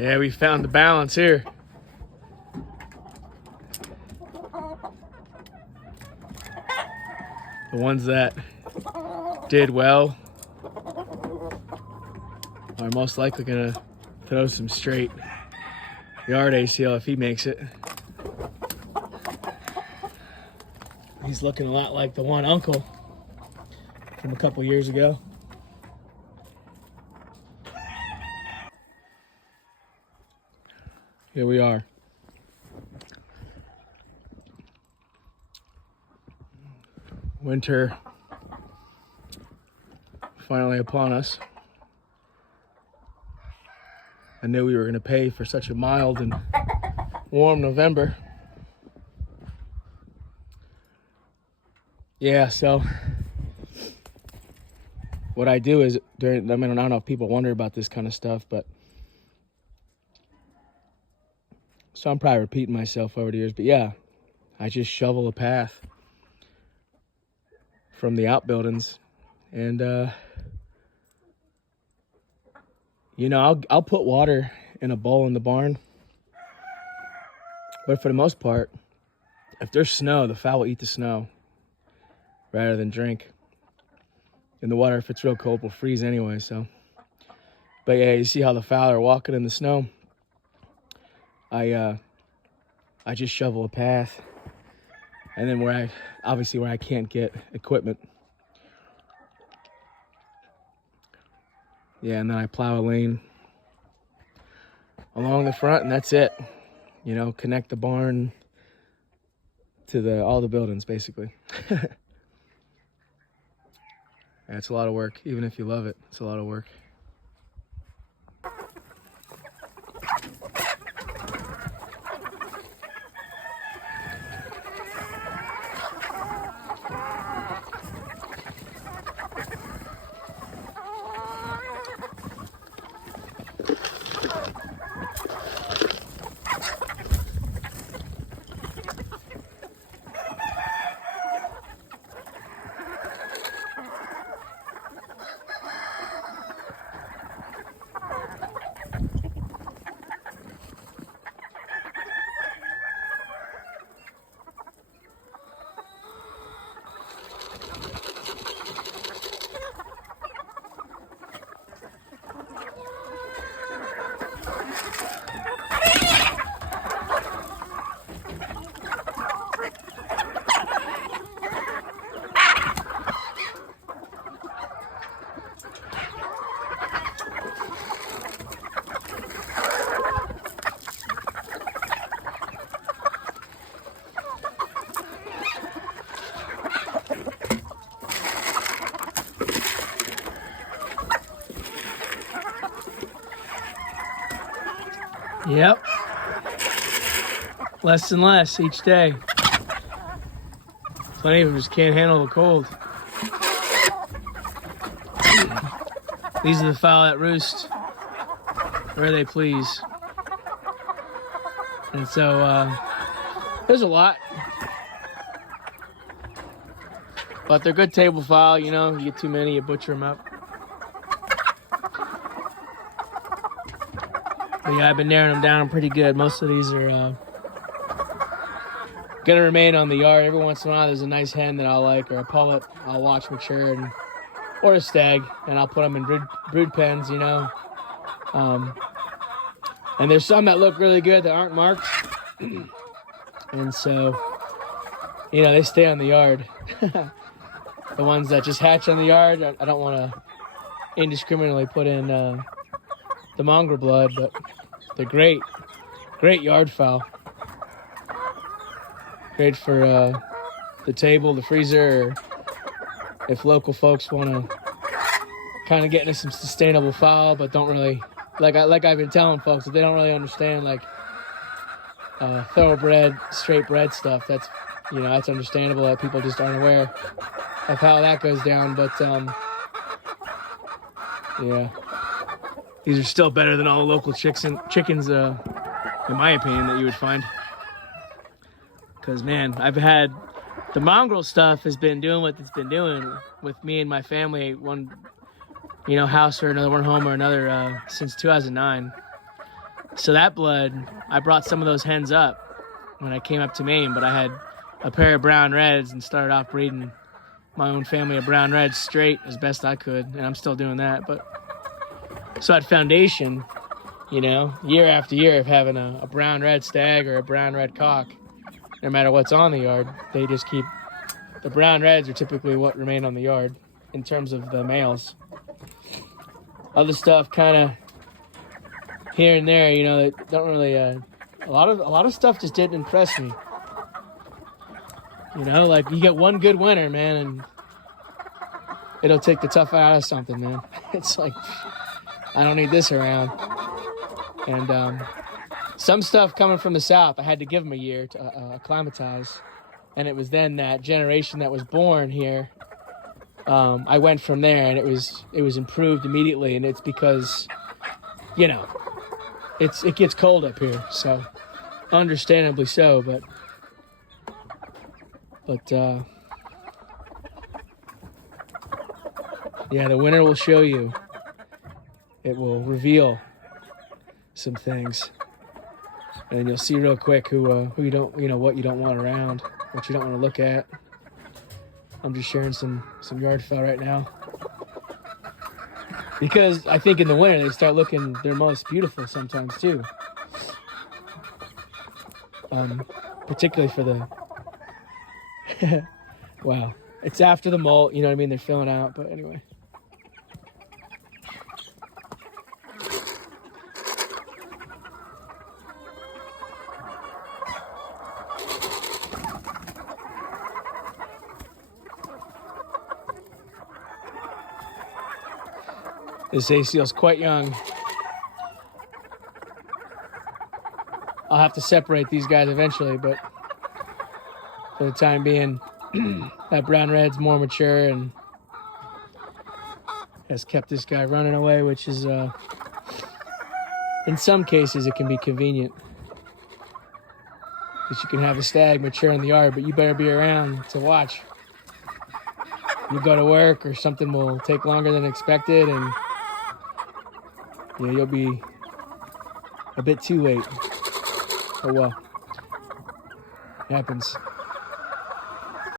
Yeah, we found the balance here. The ones that did well are most likely gonna throw some straight yard ACL if he makes it. He's looking a lot like the one uncle from a couple years ago. Here we are. Winter finally upon us. I knew we were going to pay for such a mild and warm November. Yeah, so what I do is I don't know if people wonder about this kind of stuff, but so I'm probably repeating myself over the years, but yeah, I just shovel a path from the outbuildings, and I'll put water in a bowl in the barn, but for the most part, if there's snow, the fowl will eat the snow rather than drink. And the water, if it's real cold, will freeze anyway. So, but yeah, you see how the fowl are walking in the snow. I just shovel a path, and then where I can't get equipment, yeah, and then I plow a lane along the front, and that's it. Connect the barn to all the buildings, basically. Yeah, it's a lot of work. Even if you love it, it's a lot of work. Yep. Less and less each day. Plenty of them just can't handle the cold. These are the fowl that roost where they please. And so there's a lot. But they're good table fowl, you get too many, you butcher them up. But yeah, I've been narrowing them down pretty good. Most of these are gonna remain on the yard. Every once in a while there's a nice hen that I'll like, or a pullet I'll watch mature, or a stag, and I'll put them in brood pens, And there's some that look really good that aren't marked. And so, they stay on the yard. The ones that just hatch on the yard, I don't want to indiscriminately put in the mongrel blood, but they're great yard fowl. Great for the table, the freezer, or if local folks want to kind of get into some sustainable fowl, but don't really, like I've been telling folks, that they don't really understand thoroughbred, straight bred stuff. That's that's understandable that people just aren't aware of how that goes down. But yeah, these are still better than all the local chickens, in my opinion, that you would find. Because, man, I've had the mongrel stuff has been doing what it's been doing with me and my family, one house or another, one home or another, since 2009. So that blood, I brought some of those hens up when I came up to Maine, but I had a pair of brown reds and started off breeding my own family of brown reds straight as best I could, and I'm still doing that. But so at foundation, you know, year after year of having a brown red stag or a brown red cock, no matter what's on the yard, they just keep, the brown reds are typically what remain on the yard in terms of the males. Other stuff kind of here and there, you know, they don't really, a lot of stuff just didn't impress me. You know, like you get one good winter, man, and it'll take the tough out of something, man. It's like, I don't need this around. And some stuff coming from the south, I had to give them a year to acclimatize. And it was then that generation that was born here, I went from there, and it was improved immediately. And it's because, you know, it gets cold up here, so understandably so. But yeah, the winter will show you. It will reveal some things, and you'll see real quick who you don't, you know, what you don't want around, what you don't want to look at. I'm just sharing some yard fowl right now because I think in the winter they start looking their most beautiful sometimes too. Particularly for the wow, it's after the molt, you know what I mean? They're filling out, but anyway. This ACL's quite young. I'll have to separate these guys eventually, but for the time being, that brown red's more mature and has kept this guy running away, which is, in some cases, it can be convenient. Because you can have a stag mature in the yard, but you better be around to watch. You go to work or something will take longer than expected, and you know, you'll be a bit too late. Oh well, happens.